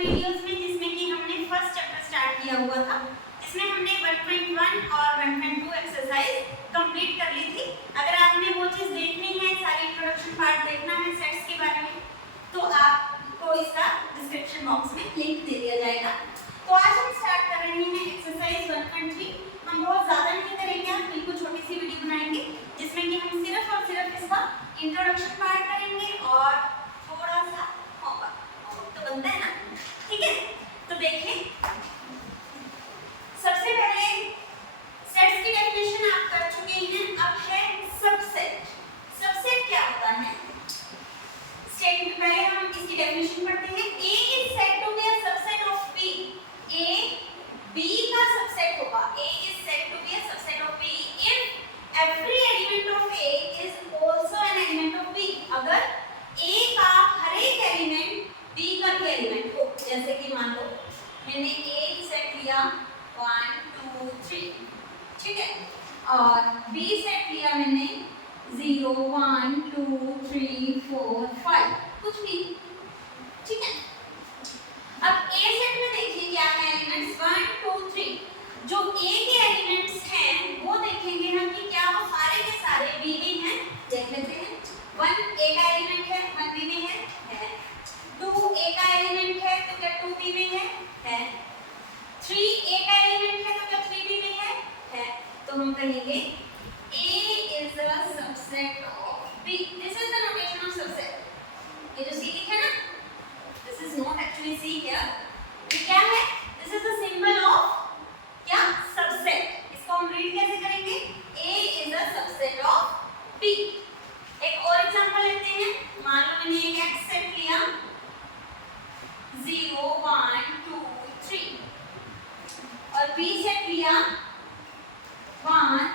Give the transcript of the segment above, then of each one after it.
Videos में जिसमें कि हमने फर्स्ट चैप्टर स्टार्ट किया हुआ था, जिसमें हमने 1.1 और 1.2 एक्सरसाइज कंप्लीट कर ली थी। अगर आपने वो चीज देखनी है, सारी इंट्रोडक्शन पार्ट देखना है सेट्स के बारे में, तो आपको इसका डिस्क्रिप्शन बॉक्स में लिंक दे दिया जाएगा। तो आज हम स्टार्ट कर रहे हैं एक्सरसाइज 1.3। हम बहुत ज्यादा नहीं करेंगे, हम बिल्कुल छोटी सी वीडियो बनाएंगे जिसमें कि हम सिर्फ और सिर्फ इसका इंट्रोडक्शन पार्ट करेंगे और थोड़ा सा होमवर्क तो बनता है ना, ठीक है। तो देखिए, सबसे पहले सेट्स की डेफिनेशन आप कर चुके हैं, अब है सबसेट। सबसेट क्या होता है? स्टेटमेंट पहले हम इसकी डेफिनेशन पढ़ते हैं। A is said to be a subset of B। A B का सबसेट होगा। A is said to be a subset of B if every element of A is also an element of B। अगर A का हर एक element B का भी element हो, जैसे कि मान लो मैंने A सेट लिया 1 2 3, ठीक है, और B सेट लिया मैंने 0 1 2 3 4 5, कुछ भी, ठीक है। अब A सेट में देखिए क्या है एलिमेंट्स 1 2 3। जो A के एलिमेंट्स हैं वो देखेंगे हम कि क्या वो सारे के सारे B में हैं। देख लेते हैं। 1 A का एलिमेंट है, 1 B में है। 2 A का एलिमेंट है तो क्या 2 B में है। 3 A का एलिमेंट है तो क्या 3 B में है। तो हम कहेंगे A is a subset of B। This is the notation of subset। ये जो C लिखा है ना, this is not actually C here। ये क्या है? This is the symbol of क्या? सबसेट। इसको हम रीड कैसे करेंगे? A is a subset of B। एक और एग्जांपल लेते हैं। मान लो मैंने एक X सेट लिया 0 1 2 3 और B सेट लिया 1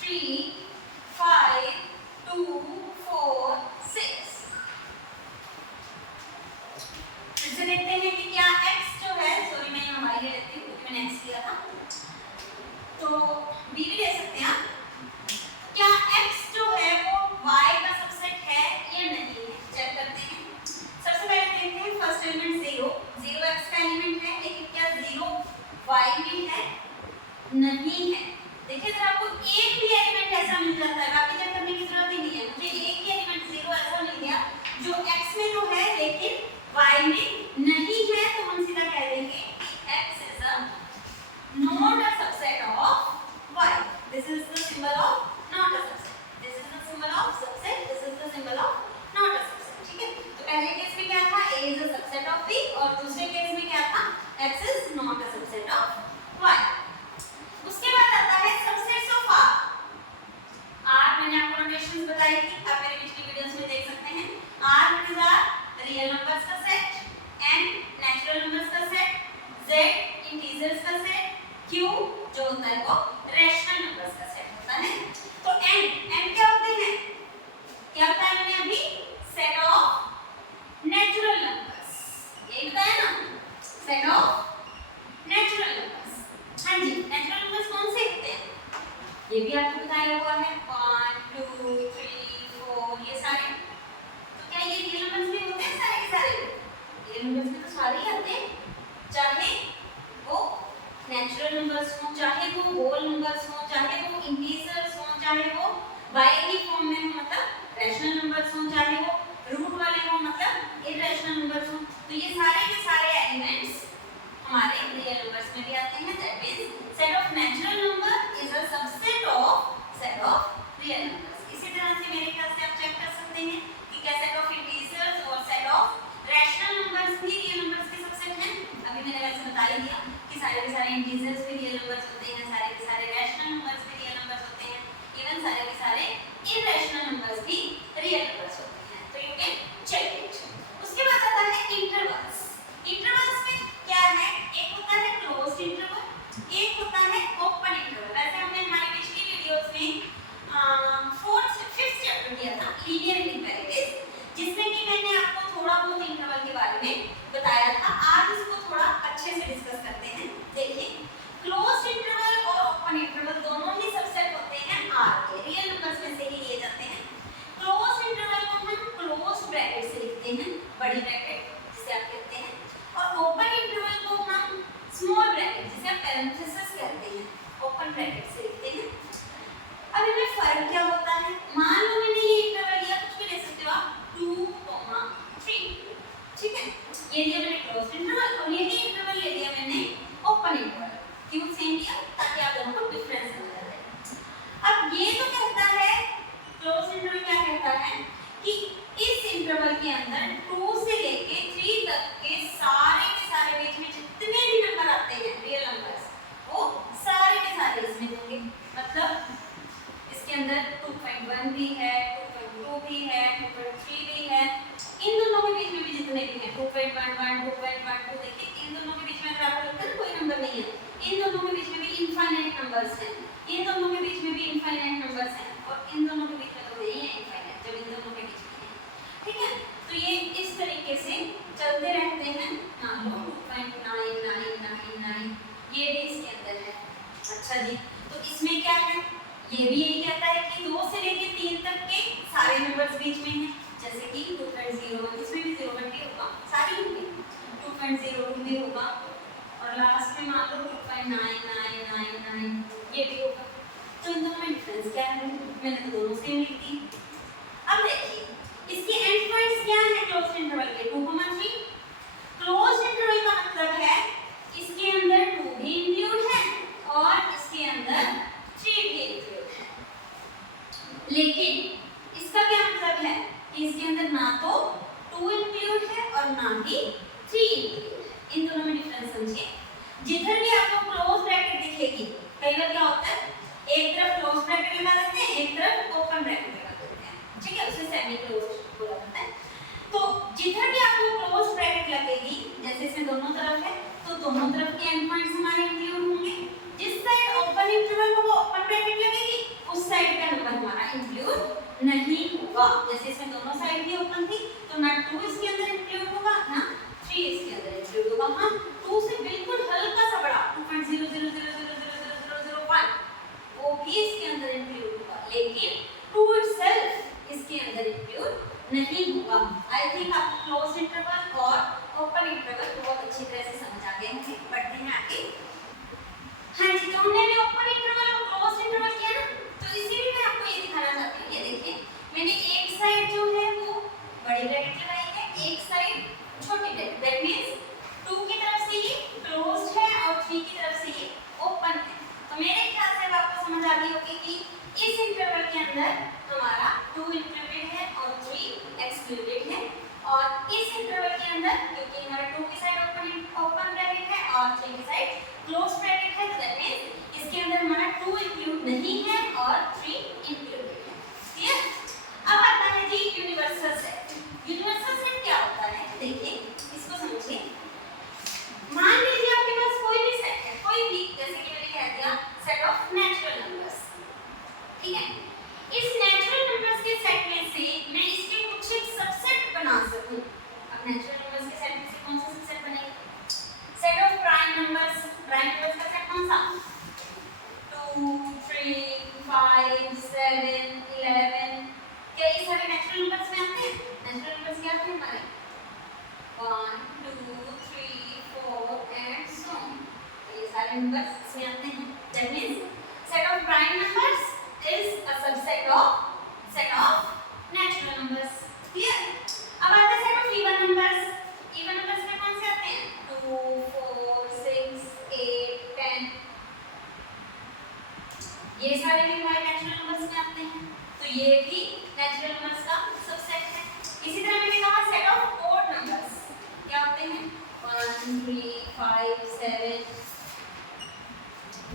3 5 2 4 6। फिर से देखते हैं कि क्या X जो है, सॉरी मैं यहाँ Y ले लेती हूँ क्योंकि मैंने X लिया था, तो B भी ले सकते हैं आप। क्या X जो है वो Y का सबसेट है या नहीं है, चेक करते हैं। सबसे पहले देखते हैं फर्स्ट एलिमेंट 0 X का एलिमेंट है, लेकिन क्या 0 Y में है? नहीं है। देखिए, अगर आपको एक भी एलिमेंट ऐसा मिल जाता है, बाकी चेक करने की जरूरत ही नहीं है। मुझे एक ही एलिमेंट 0 ऐसा मिल गया जो X में तो है लेकिन Y में नहीं है, तो हम सीधा कह देंगे X is a not a subset of Y। This is the symbol of not a subset। This is the symbol of subset। This is the symbol of not a subset। ठीक है, तो पहले केस में क्या था? A is a subset of B और दूसरे case में क्या था? X is not a subset of Y। उसके बाद आता है सबसेट्स ऑफ R। R मैंने आपको नोटेशंस बताई थी, आप मेरे पिछली वीडियोस में देख सकते हैं। R is R real numbers का सेट, N नेचुरल नंबर्स का सेट, Z इंटीजर्स का सेट, Q जो होता है वो रैशनल नंबर्स का सेट होता है। तो N क्या होते हैं? क्या बताया मैंने अभी? Set of natural numbers. यही बताया ना, सेट ऑफ नेचुरल नंबर्स। हाँ जी, नेचुरल नंबर्स कौन से होते हैं ये भी आपको बताया हुआ है, 1 2 3 4 ये सारे। तो क्या ये रियल नंबर्स में होते हैं सारे के सारे? रियल नंबर्स में तो सारे ही आते हैं, चाहे वो नेचुरल नंबर्स हो, चाहे वो होल नंबर्स हो, चाहे वो इंटीजर्स हो, चाहे वो बाइनरी फॉर्म में हो मतलब रैशनल नंबर्स हो, चाहे वो रूट वाले हो मतलब इरैशनल नंबर्स हो। तो ये सारे के सारे एलिमेंट्स हमारे रियल नंबर्स में भी आते हैं। That means set of natural number is a subset of set of real numbers. इसी तरह से मेरे ख्याल से आप चेक कर सकते हैं कि क्या सेट ऑफ इंटीजर्स और सेट ऑफ रैशनल नंबर्स भी रियल नंबर्स के सबसेट हैं। अभी मैंने वैसे बता ही दिया कि सारे के सारे इंटीजर्स भी रियल नंबर्स होते हैं, सारे के सारे रैशनल नंबर्स भी रियल नंबर्स होते हैं, इवन सारे के सारे इरैशनल नंबर्स भी रियल नंबर्स होते हैं। तो यू कैन चेक इट। उसके बाद आता है इंटरवल्स। इंटरवल्स में क्या है? एक होता है क्लोज्ड इंटरवल, एक होता है ओपन इंटरवल। वैसे हमने हमारी पिछली वीडियोस में 4th 5th चैप्टर किया था लीनियर इनइक्वालिटीज, जिसमें कि मैंने आपको थोड़ा बहुत इंटरवल के बारे में बताया था। आज इसको थोड़ा अच्छे से डिस्कस करते हैं। देखिए, क्लोज्ड इंटरवल और ओपन इंटरवल दोनों ही सबसेट होते हैं R के, रियल नंबर्स में से ही लिए जाते हैं। क्लोज्ड इंटरवल को हम क्लोज्ड ब्रैकेट से लिखते हैं, बड़ी ब्रैकेट जिसे आप कहते हैं, और पैरेंथेसिस कहते हैं, ओपन ब्रैकेट से लिखते हैं। अब इनमें फर्क क्या होता है? मान लो मैंने ये इंटरवल लिया, कुछ भी ले सकते हो आप, 2,3, ठीक है, ये लिया मैंने क्लोज इंटरवल, और ये इंटरवल ले लिया मैंने ओपन इंटरवल। क्यों सेम लिया? ताकि आप दोनों को डिफरेंस समझ जाए। अब ये तो कहता है, क्लोज इंटरवल क्या कहता है कि इस इंटरवल के अंदर 2 से लेके 3 तक के सारे बीच में जितने भी नंबर आते हैं रियल नंबर्स, वो सारे के सारे इसमें होंगे। मतलब इसके अंदर 2.1 भी है, 2.2 भी है, 2.3 भी है, इन दोनों के बीच में भी जितने भी हैं 2.11, 2.12, देखिए इन दोनों के बीच में अगर आपको लगता है कोई नंबर नहीं है, इन दोनों के बीच में भी इनफाइनाइट नंबर्स हैं, इन दोनों के बीच में भी इनफाइनाइट नंबर्स हैं, और इन दोनों के बीच में तो नहीं है इनफाइनाइट, जब इन दोनों के बीच में है, ठीक है। तो ये इस तरीके से चलते रहते हैं। मान लो 2.9999 ये भी इसके अंदर है। अच्छा जी, तो इसमें क्या है? ये भी यही कहता है कि 2 से लेके 3 तक के सारे नंबर्स बीच में हैं, जैसे कि 2.01, इसमें भी 01 भी होगा, सारी होंगी, 2.02 भी होगा, और लास्ट में मान लो 2.9999 ये भी होगा। तो इन दोनों में डिफरेंस क्या है? मैंने तो दोनों सेम लिख दी। अब देखिए इसके एंड पॉइंट्स क्या है क्लोज्ड इंटरवल के? 2,3। क्लोज्ड इंटरवल का मतलब है इसके अंदर 2 भी इंक्लूड है और इसके अंदर 3 भी इंक्लूड है। लेकिन इसका क्या मतलब है कि इसके अंदर ना तो 2 इंक्लूड है और ना ही 3 इंक्लूड है। इन दोनों में डिफरेंस समझिए। जिधर भी आपको क्लोज ब्रैकेट दिखेगी, कई बार क्या होता है एक तरफ क्लोज ब्रैकेट लगा देते हैं, एक तरफ ओपन ब्रैकेट लगा देते हैं, ठीक है, उसे सेमी क्लोज बोला जाता है। तो जिधर भी आपको क्लोज ब्रैकेट लगेगी, जैसे इसमें दोनों तरफ है, तो दोनों तरफ के एंड पॉइंट्स हमारे इंक्लूड होंगे। जिस साइड ओपन इंटरवल होगा, ओपन ब्रैकेट लगेगी, उस साइड का नंबर हमारा इंक्लूड नहीं होगा। जैसे इसमें दोनों साइड भी ओपन थी, तो ना 2 इसके अंदर इंक्लूड होगा, ना 3 इसके अंदर इंक्लूड होगा। हां, 2 से बिल्कुल हल्का सा बड़ा 2.00000001 वो भी इसके अंदर इंक्लूड होगा, लेकिन 2 itself इसके अंदर इंक्लूड नहीं होगा। आई थिंक आप क्लोज इंटरवल और ओपन इंटरवल बहुत अच्छी तरह से समझ आ गए होंगे। बढ़ते हैं आगे। हाँ जी, तो हमने ओपन इंटरवल और क्लोज इंटरवल किया ना, तो इसीलिए मैं आपको ये दिखाना चाहती हूँ। ये देखिए, मैंने एक साइड जो है वो बड़ी ब्रैकेट लगाई है, एक साइड छोटी ब्रैकेट। दैट मींस 2 की तरफ से ये क्लोज्ड है और 3 की तरफ से ये ओपन है। तो मेरे ख्याल से आपको समझ आ गई होगी कि इस इंटरवल के अंदर हमारा 2 इंक्लूडेड है और 3 एक्सक्लूडेड है, और इस इंटरवल के अंदर क्योंकि हमारा 2 की साइड ओपन ब्रैकेट है और 3 की साइड क्लोज ब्रैकेट है, तो दैट मींस इसके अंदर हमारा 2 इंक्लूड नहीं है और 3 इंक्लूडेड है। क्लियर? अब आता है जी यूनिवर्सल सेट। यूनिवर्सल सेट क्या होता है? देखिए इसको समझिए। मान लीजिए आपके पास कोई भी सेट है, कोई भी, जैसे कि मैंने कह दिया सेट ऑफ नेचुरल नंबर्स, ठीक है। इस नेचुरल नंबर्स के सेट में से मैं इसके कुछ एक सबसेट बना सकूं। अब नेचुरल नंबर्स के सेट में से कौन सा सबसेट बनेगा? Set of prime numbers. Prime numbers का सेट कौन सा? 2, 3, 5, 7, 11। क्या ये सारे नेचुरल नंबर्स में आते हैं? नेचुरल नंबर्स क्या आते हैं हमारे? 1, 2, 3, 4 एंड सो ऑन। ये सारे नंबर्स इसमें आते हैं। That means set of prime numbers is a subset of natural numbers. Clear? अब आता है set of even numbers. Even numbers में कौन से आते हैं? 2, 4, 6, 8, 10. ये सारे भी हमारे natural numbers में आते हैं, तो ये भी natural numbers का subset है। इसी तरह मैंने कहा set of odd numbers क्या होते हैं? 1, 3, 5, 7.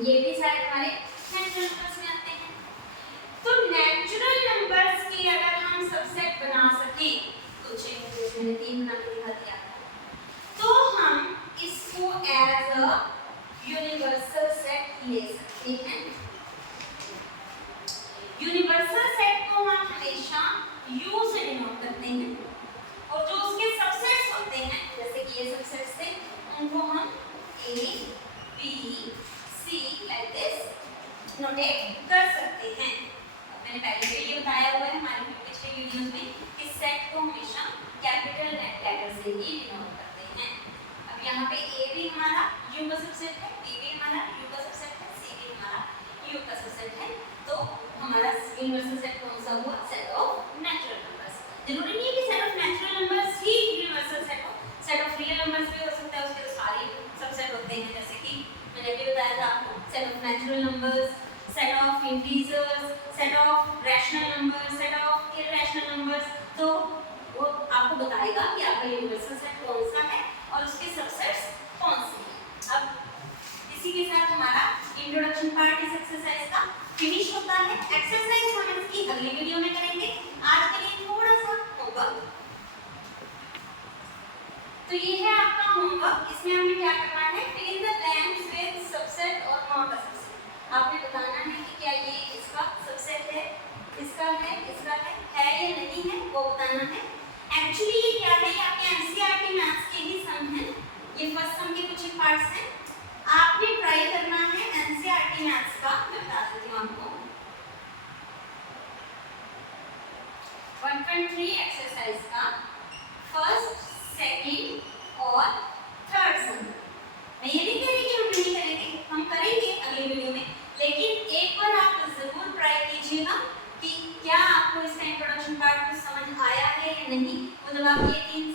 ये भी सारे हमारे natural numbers में आते हैं। तो नेचुरल नंबर्स की अगर हम सबसेट बना सके, कुछ मैंने 3 बना के दिखा दिया, तो हम इसको एज अ यूनिवर्सल सेट ले सकते हैं। यूनिवर्सल सेट को हम हमेशा U से डिनोट करते हैं, और जो उसके सबसेट्स होते हैं, जैसे कि ये सबसेट्स थे, उनको हम A, B, C like this notate कर सकते हैं। मैंने पहले भी ये बताया हुआ है हमारे पिछले वीडियोस में कि सेट को हमेशा कैपिटल लेटर से ही डिनोट करते हैं। अब यहाँ पे ए भी हमारा यू का सबसेट है, बी भी हमारा यू का सबसेट है, सी भी हमारा यू का सबसेट है। तो हमारा यूनिवर्सल सेट कौन सा हुआ? Set of natural numbers. जरूरी नहीं है कि set of natural numbers he universal set हो, सेट ऑफ रियल नंबर्स भी हो सकता है, उसके तो सारे सबसेट होते हैं, जैसे कि मैंने भी बताया था आपको, set of natural numbers, set of integers, set of rational numbers, set of irrational numbers. तो वो आपको बताएगा कि आपका यूनिवर्सल सेट कौन सा है और उसके सबसेट्स कौन से हैं। अब इसी के साथ हमारा इंट्रोडक्शन पार्ट इस एक्सरसाइज का फिनिश होता है। एक्सरसाइज हम इसकी अगली वीडियो में करेंगे। आज के लिए थोड़ा सा होमवर्क। तो ये है आपका होमवर्क। इसमें हमें क्या करना है? Fill in the blanks with subset और नॉट अ सबसेट। आपने बताना है कि क्या ये इसका सबसेट है, इसका है या नहीं है, वो बताना है। एक्चुअली ये क्या है? ये आपके एनसीईआरटी मैथ्स के ही सम हैं। ये फर्स्ट सम के कुछ पार्ट्स हैं। आपने ट्राई करना है एनसीईआरटी मैथ्स का, मैं बता देती हूँ आपको। 1.3 एक्सरसाइज का फर्स्ट, सेकंड और थर्ड सम। मैं ये नहीं कह रही कि हम नहीं करेंगे, हम करेंगे अगली वीडियो में, लेकिन एक बार आप जरूर ट्राई कीजिएगा कि क्या आपको इसका इंट्रोडक्शन पार्ट कुछ समझ आया है या नहीं। मतलब आप ये 3